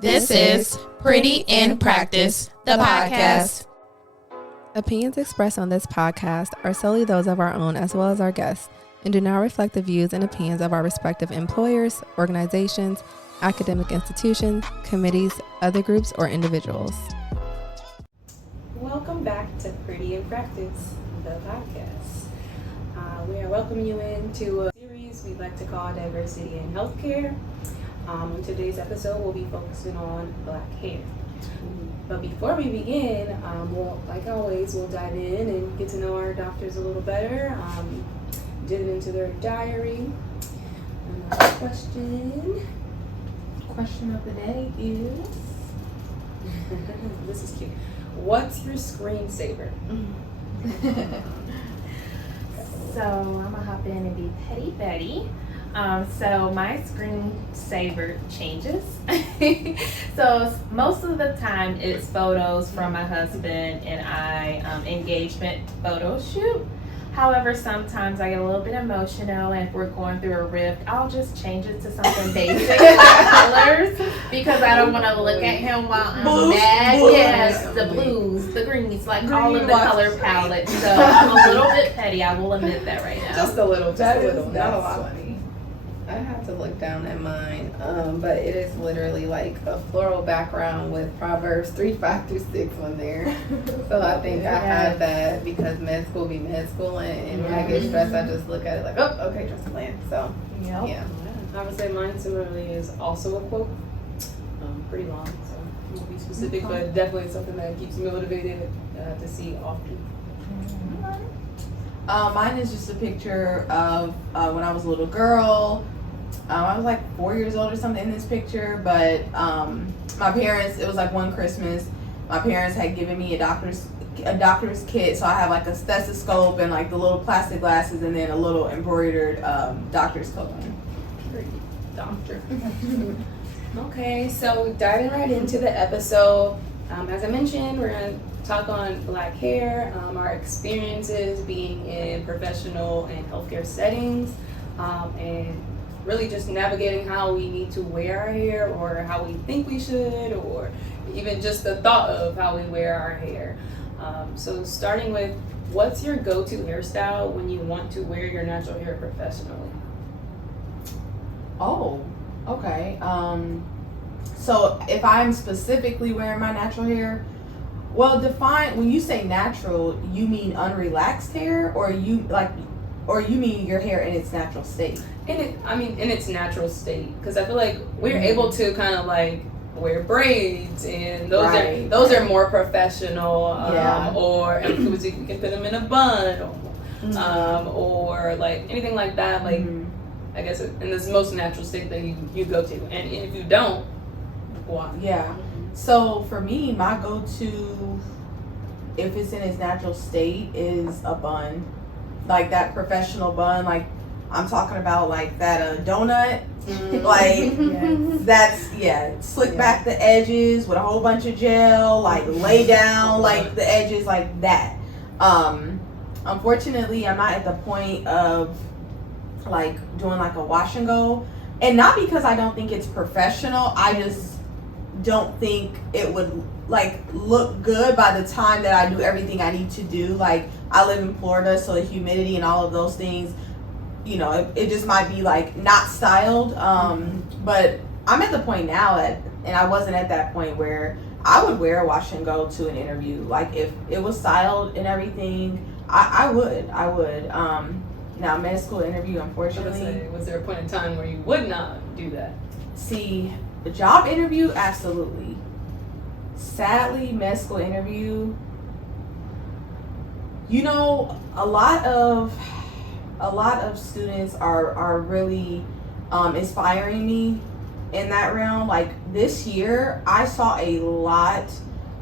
This is Pretty in Practice, the podcast. Opinions expressed on this podcast are solely those of our own as well as our guests and do not reflect the views and opinions of our respective employers, organizations, academic institutions, committees, other groups, or individuals. Welcome back to Pretty in Practice, the podcast. We are welcoming you into a series we like to call Diversity in Healthcare. In today's episode, we'll be focusing on black hair. But before we begin, like always, we'll dive in and get to know our doctors a little better, dig into their diary. Another question of the day is, this is cute. What's your screensaver? So I'm gonna hop in and be Petty Betty. So my screensaver changes. So most of the time it's photos from my husband and I, engagement photo shoot. However, sometimes I get a little bit emotional, and if we're going through a rift, I'll just change it to something basic like colors, because I don't want to look at him while I'm mad. Yes, the blues, the greens, like all of the color palettes. So I'm a little bit petty. I will admit that right now. Just a little. That's funny. I have to look down at mine, but it is literally like a floral background with Proverbs 3:5-6 on there. So I think I have that because med school be med school, and when I get stressed, I just look at it like, oh, okay, just a plan. So yeah. I would say mine similarly is also a quote. Pretty long, so I won't be specific, but definitely something that keeps me motivated to see often. Mine is just a picture of when I was a little girl. I was like 4 years old or something in this picture, but my parents, it was like one Christmas, my parents had given me a doctor's kit, so I have like a stethoscope and like the little plastic glasses and then a little embroidered doctor's coat. Doctor. Okay, so diving right into the episode, as I mentioned, we're going to talk on black hair, our experiences being in professional and healthcare settings, and really just navigating how we need to wear our hair, or how we think we should, or even just the thought of how we wear our hair. So starting with, what's your go-to hairstyle when you want to wear your natural hair professionally? Oh, okay. So if I'm specifically wearing my natural hair, well, define, when you say natural, you mean unrelaxed hair, or you mean your hair in its natural state? In its natural state, because I feel like we're able to kind of like wear braids, and those are more professional, or we can put them in a bun, or like anything like that, like I guess in this most natural state that you go to, and if you don't, why? Yeah. So for me, my go-to, if it's in its natural state, is a bun, like that professional bun. Like I'm talking about, like that donut, like that's slick back the edges with a whole bunch of gel, like lay down like the edges like that. Unfortunately, I'm not at the point of like doing like a wash and go, and not because I don't think it's professional. I just don't think it would like look good by the time that I do everything I need to do. Like I live in Florida, so the humidity and all of those things, you know, it just might be like not styled. But I'm at the point now and I wasn't at that point where I would wear a wash and go to an interview. Like if it was styled and everything, I would. Now med school interview, unfortunately. Was there a point in time where you would not do that? See, the job interview, absolutely. Sadly, med school interview, you know, a lot of students are really inspiring me in that realm. Like this year, I saw a lot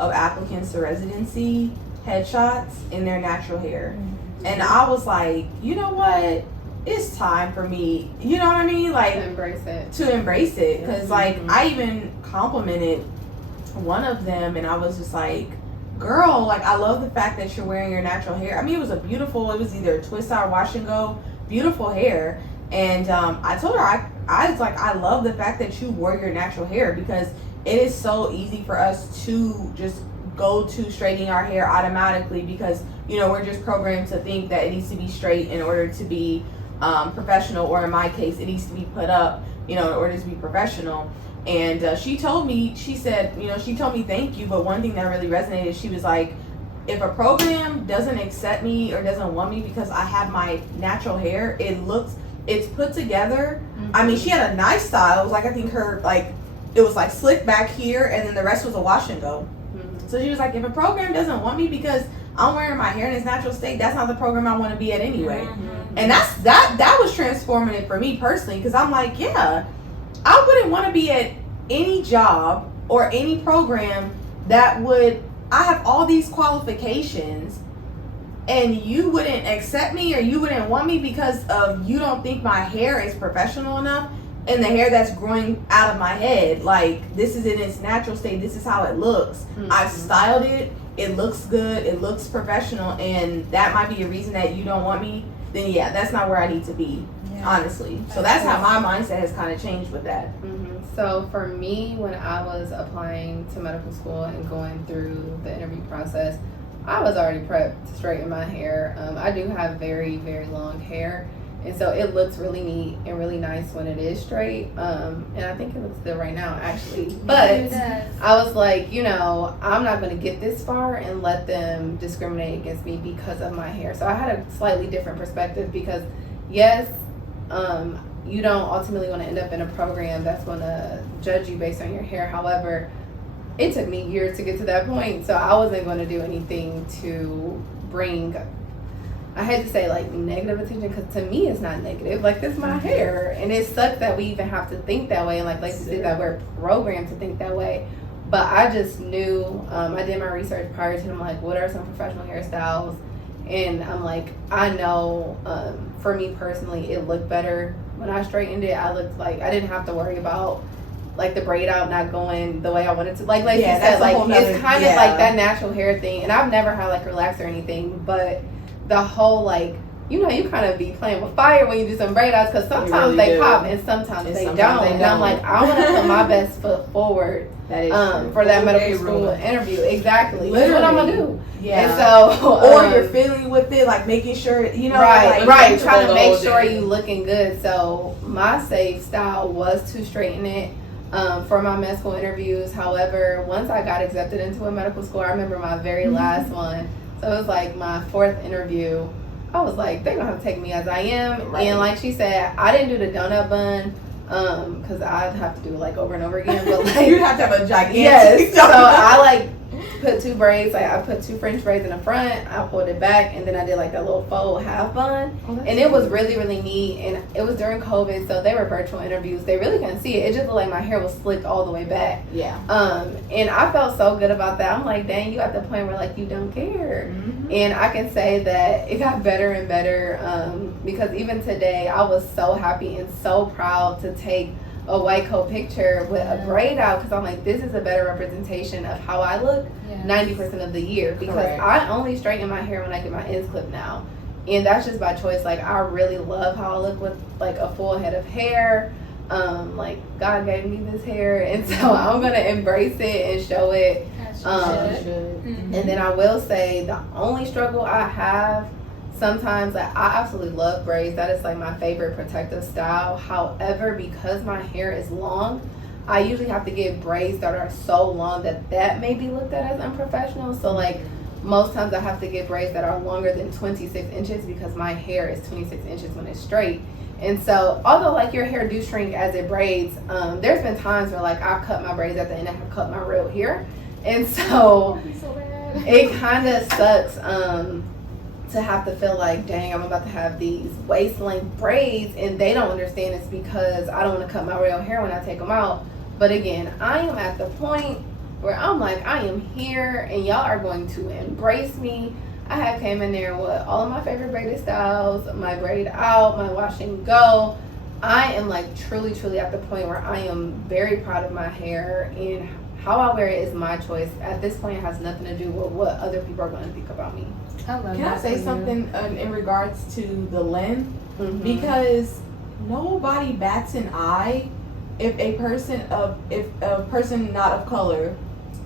of applicants to residency headshots in their natural hair. And I was like, you know what? It's time for me. You know what I mean? Like To embrace it. Because like I even complimented one of them, and I was just like, girl, like I love the fact that you're wearing your natural hair. I mean, it was either a twist out or wash and go, beautiful hair. And I told her, I was like, I love the fact that you wore your natural hair, because it is so easy for us to just go to straightening our hair automatically because, you know, we're just programmed to think that it needs to be straight in order to be professional, or in my case, it needs to be put up, you know, in order to be professional. And she told me, she said, you know, she told me thank you, but one thing that really resonated, she was like, if a program doesn't accept me or doesn't want me because I have my natural hair, it's put together. Mm-hmm. I mean, she had a nice style. It was like, I think her, like, it was like slick back here, and then the rest was a wash and go. Mm-hmm. So she was like, if a program doesn't want me because I'm wearing my hair in its natural state, that's not the program I want to be at anyway. Mm-hmm. And that was transformative for me personally, because I'm like, yeah, I wouldn't want to be at any job or any program that would, I have all these qualifications and you wouldn't accept me or you wouldn't want me because of you don't think my hair is professional enough, and the hair that's growing out of my head, like, this is in its natural state, this is how it looks. Mm-hmm. I've styled it, it looks good, it looks professional, and that might be a reason that you don't want me, then yeah, that's not where I need to be, honestly. So that's how my mindset has kind of changed with that. Mm-hmm. So for me, when I was applying to medical school and going through the interview process, I was already prepped to straighten my hair. I do have very, very long hair, and so it looks really neat and really nice when it is straight. And I think it looks good right now, actually. But I was like, you know, I'm not going to get this far and let them discriminate against me because of my hair. So I had a slightly different perspective because, yes, you don't ultimately want to end up in a program that's going to judge you based on your hair. However, it took me years to get to that point, so I wasn't going to do anything to bring, I hate to say, like, negative attention, because to me it's not negative. Like, this is my hair, and it sucks that we even have to think that way, and like you said, that we're programmed to think that way. But I just knew, I did my research prior to, I'm like, what are some professional hairstyles? And I'm like, I know, for me personally, it looked better when I straightened it. I looked like I didn't have to worry about, like, the braid out not going the way I wanted to. Like you said, like, it's kind of like that natural hair thing. And I've never had, like, relax or anything, but the whole, like, you know, you kind of be playing with fire when you do some braid outs, because sometimes they pop and sometimes they don't. And I'm like, I want to put my best foot forward for that medical school interview. Exactly. Literally. That's what I'm going to do. Yeah. And so, or you're feeling with it, like making sure, you know, right, trying to make sure you looking good. So my safe style was to straighten it for my med school interviews. However, once I got accepted into a medical school, I remember my very last one. So it was like my 4th interview. I was like, they're gonna have to take me as I am. Right. And like she said, I didn't do the donut bun because I'd have to do it like over and over again. But like, you'd have to have a gigantic. Yes. So I like put 2 braids. Like, I put 2 French braids in the front. I pulled it back, and then I did like that little faux half bun. And it was really, really neat. And it was during COVID, so they were virtual interviews. They really couldn't see it. It just looked like my hair was slicked all the way back. Yeah. And I felt so good about that. I'm like, dang, you at the point where like you don't care. Mm-hmm. And I can say that it got better and better because even today I was so happy and so proud to take a white coat picture with a braid out, because I'm like, this is a better representation of how I look 90% of the year, because I only straighten my hair when I get my ends clipped now, and that's just by choice. Like, I really love how I look with like a full head of hair. Like, God gave me this hair, and so I'm gonna embrace it and show it. And then I will say the only struggle I have sometimes, like, I absolutely love braids. That is like my favorite protective style. However, because my hair is long, I usually have to get braids that are so long that may be looked at as unprofessional. So like, most times I have to get braids that are longer than 26 inches because my hair is 26 inches when it's straight. And so, although like your hair do shrink as it braids, there's been times where like I've cut my braids at the end and I've cut my real hair. And so it kind of sucks to have to feel like, dang, I'm about to have these waist length braids, and they don't understand it's because I don't want to cut my real hair when I take them out. But again, I am at the point where I'm like, I am here and y'all are going to embrace me. I have came in there with all of my favorite braided styles, my braid out, my wash and go. I am like truly at the point where I am very proud of my hair, and how I wear it is my choice. At this point, it has nothing to do with what other people are going to think about me. Can I say something in regards to the length? Mm-hmm. Because nobody bats an eye if a person not of color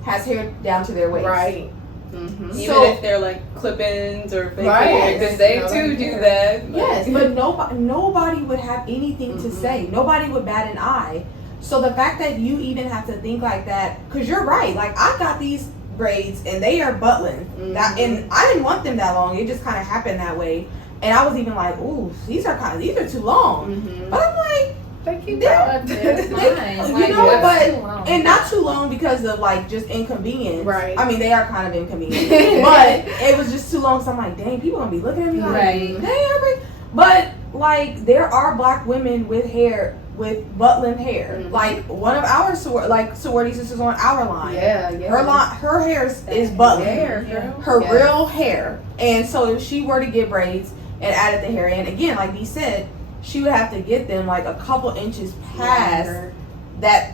has hair down to their waist, Right. Mm-hmm. Even So- if they're like clip-ins or fake Right. hair, because they No, too like do hair. that. yes, but nobody would have anything to Mhm. say. Nobody would bat an eye. So the fact that you even have to think like that, because you're right. Like, I got these braids and they are buttling. That, and I didn't want them that long. It just kind of happened that way. And I was even like, ooh, these are too long. Mm-hmm. But I'm like, They keep they're- It's they- fine. you know, that's but too long. and not too long because of like just inconvenience. Right. I mean, they are kind of inconvenient, but it was just too long. So I'm like, dang, people gonna be looking at me like, Right. dang, but like there are black women with hair with buttling hair. Mhm. Like one of our sorority sisters on our line. Yeah. Her hair is buttling. Hair, Yeah. girl. Her Yeah. real hair. And so if she were to get braids and added the hair in, again, like Dee said, she would have to get them like a couple inches past Longer. that,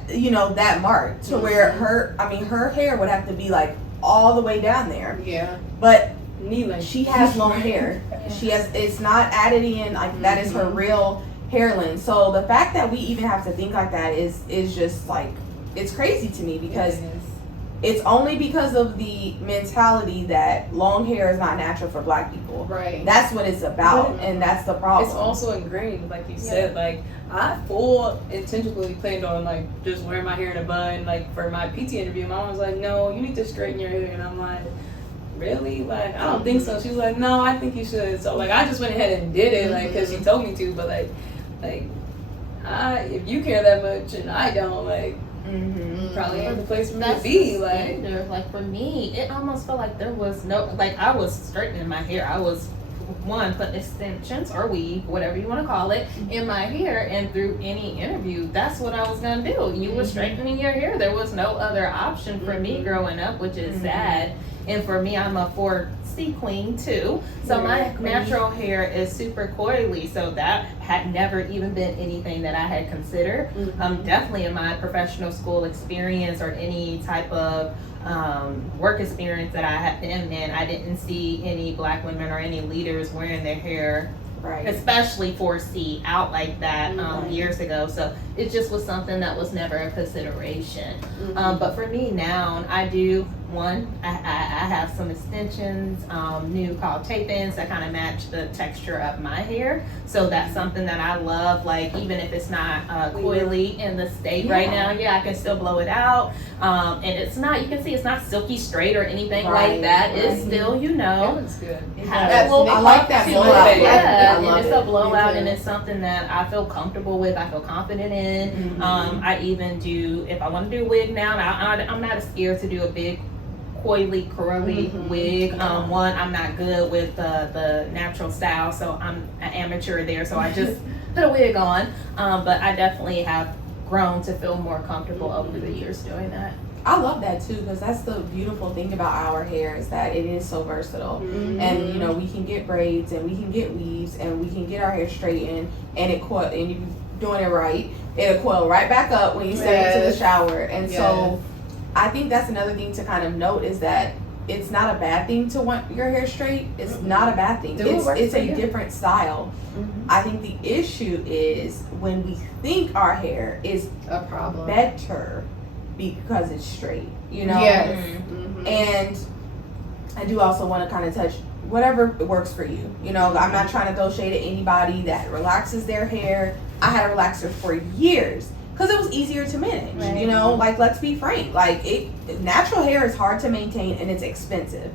that mark to where Mhm. her hair would have to be like all the way down there. Yeah. But Knee length. she has long hair. It's not added in, like that is her Mhm. real hair length. So the fact that we even have to think like that is just like, it's crazy to me because It is. it's only because of the mentality that long hair is not natural for black people. Right. That's what it's about, and that's the problem. It's also ingrained, like you said. Like I full intentionally planned on like just wearing my hair in a bun. Like for my PT interview, my mom was like, "No, you need to straighten your hair," and I'm like, "Really? Like I don't think so." She was like, "No, I think you should." So like I just went ahead and did it, like because she told me to. But like if you care that much and I don't, like Mm-hmm. probably not the place for me to That's be. the Like standard. Like for me, it almost felt like there was no, like I was straightening my hair. I was putting extensions or weave, whatever you want to call it, in my hair, and through any interview, that's what I was gonna do. You were straightening your hair. There was no other option for me growing up, which is sad. And for me, I'm a 4C queen too, so my natural hair is super coily. So that had never even been anything that I had considered. Definitely in my professional school experience or any type of work experience that I had been in, I didn't see any black women or any leaders wearing their hair, Right. especially 4C, out like that years ago. So it just was something that was never a consideration. But for me now, I do I have some extensions, new called tape-ins that kind of match the texture of my hair. So that's something that I love. Like even if it's not coily in the state right now, I can still blow it out. And it's not, you can see it's not silky straight or anything like that. It's still, it looks good. That's- a little I like that to blowout. it. I Yeah, and love it's it. a blowout, Me and too. it's something that I feel comfortable with. I feel confident in. I even do, if I want to do a wig now, I'm not scared to do a big coily curly wig. One, I'm not good with the natural style, so I'm an amateur there, so I just put a wig on. But I definitely have grown to feel more comfortable over the years doing that. I love that too, because that's the beautiful thing about our hair is that it is so versatile. And we can get braids and we can get weaves and we can get our hair straightened and it coil, and if you're doing it right, it'll coil right back up when you step into the shower. And so I think that's another thing to kind of note is that it's not a bad thing to want your hair straight. It's not a bad thing. It's a different style. I think the issue is when we think our hair is A problem. better because it's straight, Yes. And I do also want to kind of touch whatever works for you. I'm not trying to throw shade at anybody that relaxes their hair. I had a relaxer for years because it was easier to manage. Right. Like let's be frank, like natural hair is hard to maintain and it's expensive.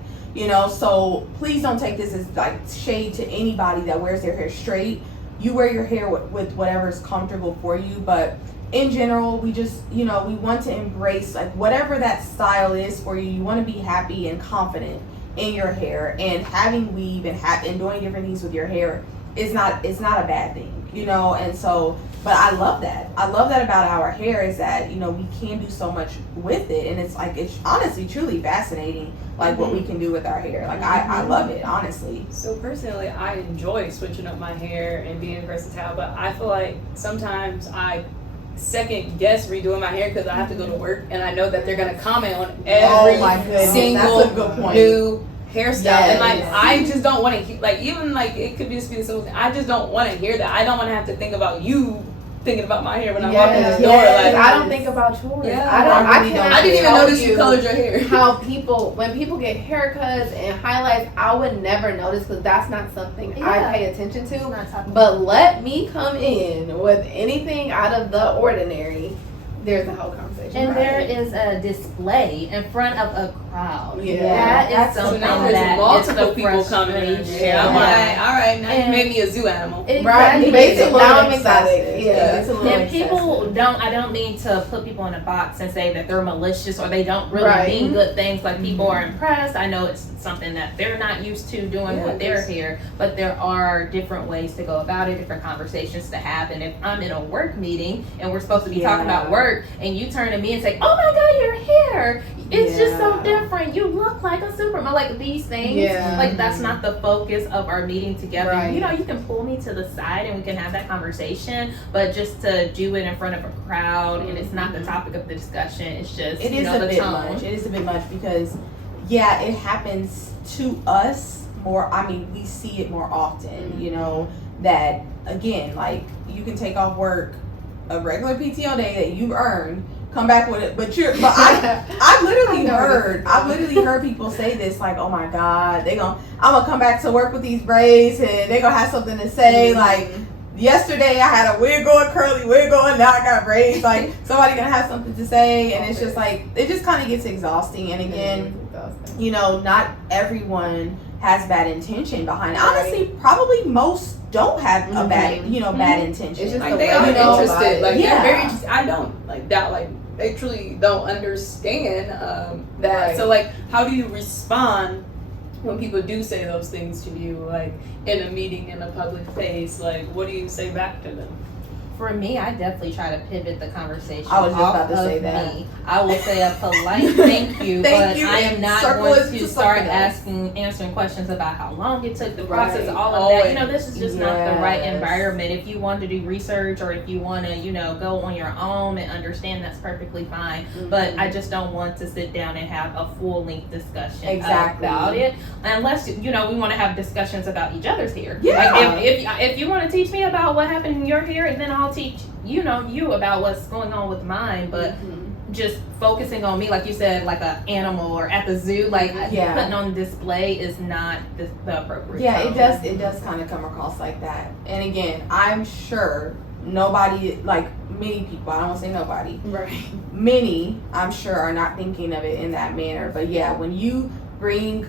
So please don't take this as like shade to anybody that wears their hair straight. You wear your hair with whatever is comfortable for you, but in general, we just, we want to embrace like whatever that style is for you. You want to be happy and confident in your hair, and having weave and doing different things with your hair it's not a bad thing, and so, but I love that about our hair is that, we can do so much with it, and it's like, it's honestly truly fascinating, like what we can do with our hair. Like I love it, honestly. So personally, I enjoy switching up my hair and being versatile, but I feel like sometimes I second guess redoing my hair because I have to go to work and I know that they're gonna comment on every single That's a good point. new hairstyle, and like Yes. I just don't want to like, even like it could just be the simple thing. I just don't want to hear that. I don't want to have to think about you thinking about my hair when I walk in the door. Yes. Like I don't think about yours. Yeah. I I didn't even notice you colored your hair. How when people get haircuts and highlights, I would never notice because that's not something I pay attention to. But let me come in with anything out of the ordinary, there's a whole conversation. And there is a display in front of a crowd. Yeah. That is something So now there's that multiple is the people coming in. frustration. Yeah. I'm like, all right, now And- you made me a zoo animal. Right, Exactly. basically. Now I'm Excited. excited. Yeah, it's a little And people I don't mean to put people in a box and say that they're malicious or they don't really mean good things. Like people are impressed. I know it's something that they're not used to doing with their hair, but there are different ways to go about it, different conversations to have. And if I'm in a work meeting and we're supposed to be talking about work and you turn to me and say, oh my God, your hair, it's just so different. You look like a Superman. Like these things, like that's not the focus of our meeting together. Right. You know, you can pull me to the side and we can have that conversation, but just to do it in front of a crowd and it's not the topic of the discussion, it's just, It you is know, a the bit tone. much. It is a bit much because, yeah, it happens to us more. I mean, we see it more often, you know, that, again, like, you can take off work a regular PTO day that you earned, come back with it, but I've literally heard people say this, like, oh my God, I'm gonna come back to work with these braids and they're gonna have something to say, like, yesterday I had a wig going curly, wig going, now I got braids, like, somebody gonna have something to say, and it's just like, it just kind of gets exhausting, and again, you know, not everyone has bad intention behind it. Honestly, probably most don't have a bad, bad intention. It's just Like the they way are you go interested. about it. Like Yeah. they're very interested. I don't like that. Like they truly don't understand that. Right. So like, how do you respond when people do say those things to you, like in a meeting in a public place? Like, what do you say back to them? For me, I definitely try to pivot the conversation. I was just off about to of say that. me. I will say a polite thank you, Thank but you, I and am not circle going it to to start something else. answering questions about how long it took, the process, Right. all of that. You know, Always. this is just not the right Yes. environment. If you want to do research or if you want to, go on your own and understand, that's perfectly fine. But I just don't want to sit down and have a full length discussion Exactly. about it, unless we want to have discussions about each other's hair. Yeah. Like if you want to teach me about what happened in your hair, and then I'll teach you about what's going on with mine, but just focusing on me, like you said, like an animal or at the zoo, like Yeah. putting on display is not the appropriate Yeah, tone. it does kind of come across like that. And again, I'm sure nobody, like many people, I don't want to say nobody, Right. many, I'm sure, are not thinking of it in that manner. But yeah, when you bring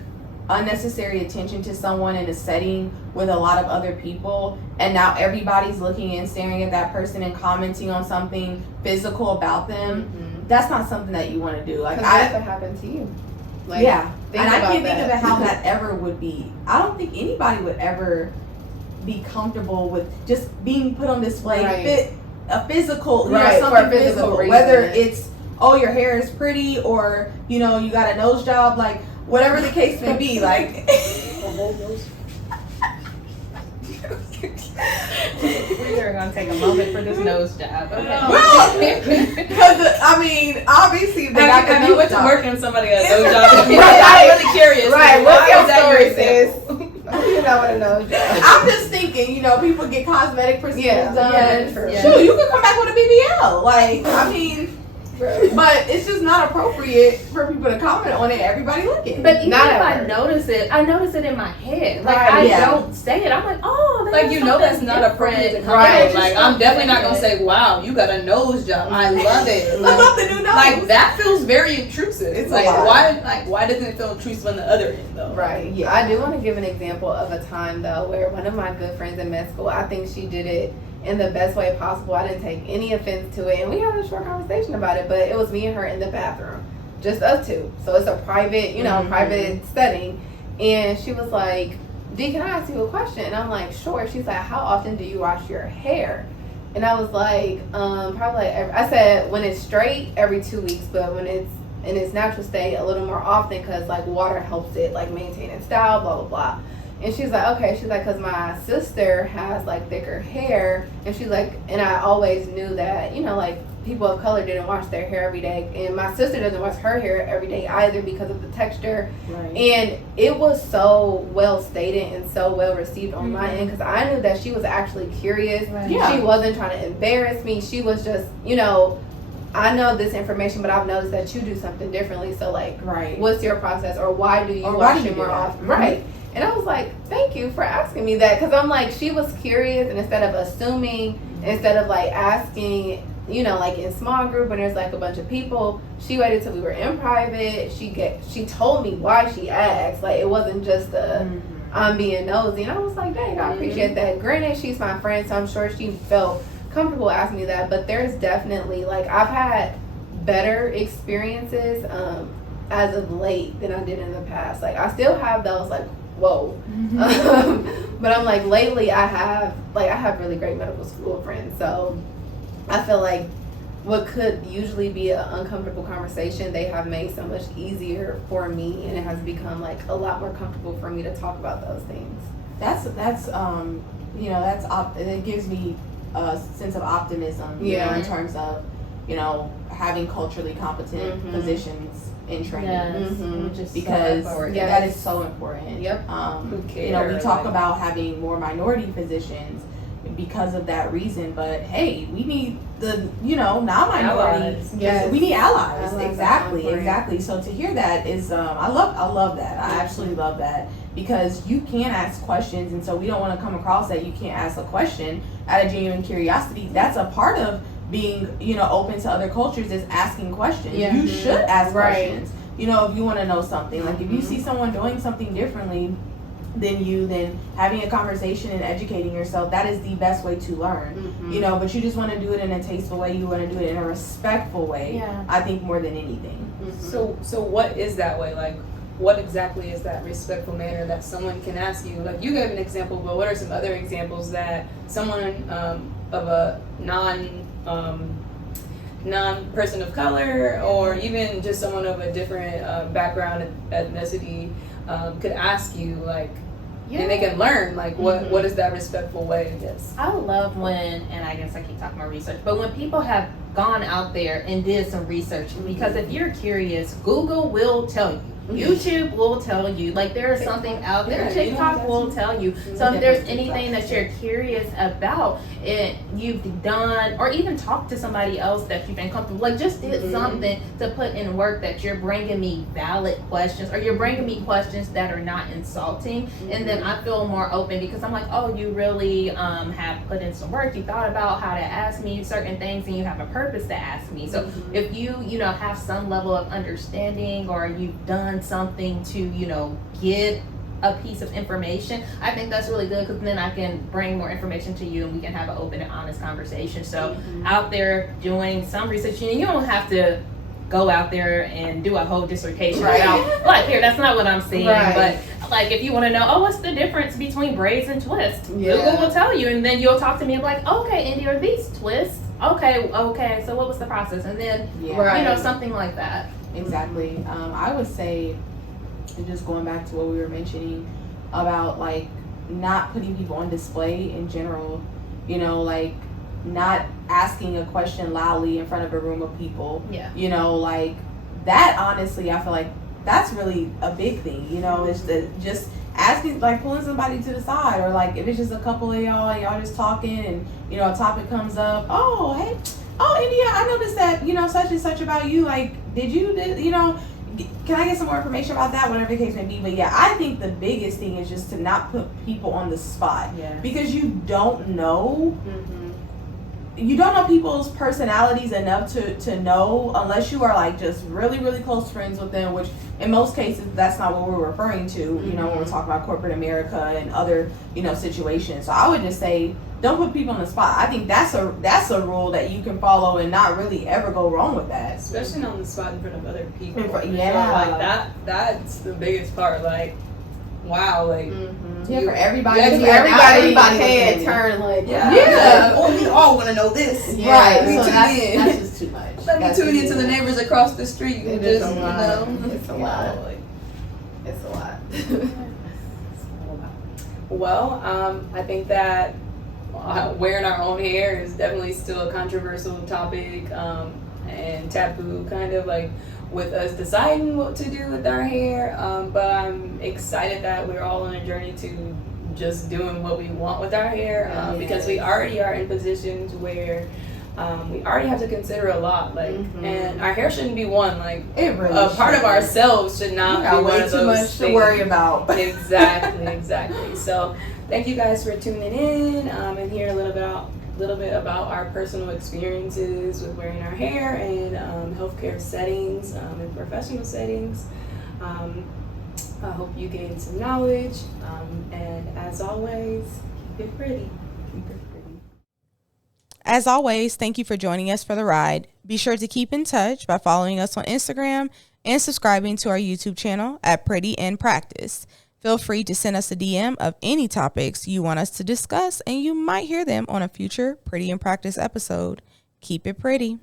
unnecessary attention to someone in a setting with a lot of other people, and now everybody's looking and staring at that person and commenting on something physical about them, that's not something that you want to do. Like, What if it happened to you? Like, and I about can't think of that. it how that ever would be. I don't think anybody would ever be comfortable with just being put on display, Right. a physical, Right, something for a physical reason. whether it's, oh, your hair is pretty, or you got a nose job, like whatever the case may be, like. We are gonna take a moment for this nose job. Okay. Well, because I mean, obviously they got the Have you nose went to job. work in somebody at a nose job? Right. I'm really curious. Right, Why what's your is that story, example? You know what a nose job. I'm just thinking, people get cosmetic procedures done. yeah, true. Shoot, you can come back with a BBL. Like, I mean, but it's just not appropriate for people to comment on it. Everybody looking. But even Not if I ever. notice it in my head. Like Right, I yeah. don't say it. I'm like, oh, Like that's not appropriate to comment. Right. Like I'm definitely not gonna say, "Wow, you got a nose job. I love it." I Like, love the new nose. like that feels very intrusive. It's like a lot. why doesn't it feel intrusive on the other end though? Right. Yeah. I do want to give an example of a time though where one of my good friends in med school, I think she did it in the best way possible. I didn't take any offense to it, and we had a short conversation about it. But it was me and her in the bathroom, just us two. So it's a private, private setting. And she was like, "D, can I ask you a question?" And I'm like, "Sure." She's like, "How often do you wash your hair?" And I was like, probably like I said, when it's straight, every 2 weeks, but when it's in its natural state, a little more often, because like water helps it like maintain its style, blah blah blah. And she's like, okay. She's like, because my sister has like thicker hair, and she's like, and I always knew that, like people of color didn't wash their hair every day, and my sister doesn't wash her hair every day either because of the texture. Right. And it was so well stated and so well received on my end, because I knew that she was actually curious. Right. Yeah. She wasn't trying to embarrass me. She was just, you know, I know this information, but I've noticed that you do something differently. So, like, Right. what's your process, or why do you Or why wash do you it more do that? often? Right. And I was like, thank you for asking me that, because I'm like, she was curious, and instead of assuming, instead of like asking, you know, like in small group when there's like a bunch of people, she waited till we were in private. She told me why she asked. Like, it wasn't just a I'm being nosy. And I was like, dang, I appreciate that. Granted, she's my friend, so I'm sure she felt comfortable asking me that. But there's definitely, like, I've had better experiences as of late than I did in the past. Like, I still have those, like, whoa. But I'm like, lately I have really great medical school friends. So I feel like what could usually be an uncomfortable conversation, they have made so much easier for me, and it has become like a lot more comfortable for me to talk about those things. That's you know, it gives me a sense of optimism, you know, in terms of, you know, having culturally competent physicians in training. Yes. Because so that is so important. Yep. You know, we talk about having more minority physicians because of that reason, but hey, we need the, you know, non-minority. Yes. We need allies. Allies, Exactly. So to hear that is, I love that. I absolutely love that, because you can ask questions, and so we don't want to come across that you can't ask a question out of genuine curiosity. That's a part of being, you know, open to other cultures, is asking questions. Yeah. You should ask questions. You know, if you want to know something, like if you see someone doing something differently than you, then having a conversation and educating yourself, that is the best way to learn. You know, but you just want to do it in a tasteful way. You want to do it in a respectful way. Yeah. I think more than anything. So what is that way? Like, what exactly is that respectful manner that someone can ask you? Like, you gave an example, but what are some other examples that someone of a non-person of color, or even just someone of a different background, ethnicity, could ask you, like, and they can learn, like, what is that respectful way, I guess? I love when, and I guess I keep talking about research, but when people have gone out there and did some research, because if you're curious, Google will tell you. YouTube will tell you, like, there's something out there. TikTok will tell you. So if there's anything that you're curious about, you've done, or even talked to somebody else that you've been comfortable, like, just did something to put in work, that you're bringing me valid questions, or you're bringing me questions that are not insulting, and then I feel more open, because I'm like, oh, you really have put in some work, you thought about how to ask me certain things, and you have a purpose to ask me. So if you know, have some level of understanding, or you've done something to, you know, get a piece of information, I think that's really good, because then I can bring more information to you, and we can have an open and honest conversation. So out there doing some research, you don't have to go out there and do a whole dissertation about black hair. That's not what I'm saying. But like, if you want to know, oh, what's the difference between braids and twists, Google will tell you, and then you'll talk to me and be like, okay, Indy, are these twists? Okay, so what was the process? And then you know, something like that. Exactly. I would say, and just going back to what we were mentioning about, like, not putting people on display in general, you know, like, not asking a question loudly in front of a room of people. You know, like, that, honestly, I feel like that's really a big thing, you know, is just asking, like, pulling somebody to the side, or like, if it's just a couple of y'all and y'all just talking, and, you know, a topic comes up, oh, hey, India, I noticed that, you know, such and such about you, like, you know, can I get some more information about that, whatever the case may be. But yeah, I think the biggest thing is just to not put people on the spot, because you don't know people's personalities enough to know, unless you are, like, just really, really close friends with them, which in most cases that's not what we're referring to, you know, when we're talking about corporate America and other, you know, situations. So I would just say, don't put people on the spot. I think that's a rule that you can follow and not really ever go wrong with that. Especially on the spot in front of other people. Yeah. So, like, that's the biggest part. Like, wow, like, for everybody. Everybody's head turn, like, We all want to know this. So that's just too much. let me tune into the neighbors across the street. And just, you know, it's a lot. It's a lot. Well, I think that wearing our own hair is definitely still a controversial topic and taboo, kind of like with us deciding what to do with our hair. But I'm excited that we're all on a journey to just doing what we want with our hair because we already are in positions where we already have to consider a lot, like, and our hair shouldn't be one, like, It really a part of ourselves should not got be one way of too those much things. to worry about. Exactly. So, thank you guys for tuning in and hearing a little bit about our personal experiences with wearing our hair in healthcare settings and professional settings. I hope you gained some knowledge, and as always, keep it pretty. As always, thank you for joining us for the ride. Be sure to keep in touch by following us on Instagram and subscribing to our YouTube channel at Pretty in Practice. Feel free to send us a DM of any topics you want us to discuss, and you might hear them on a future Pretty in Practice episode. Keep it pretty.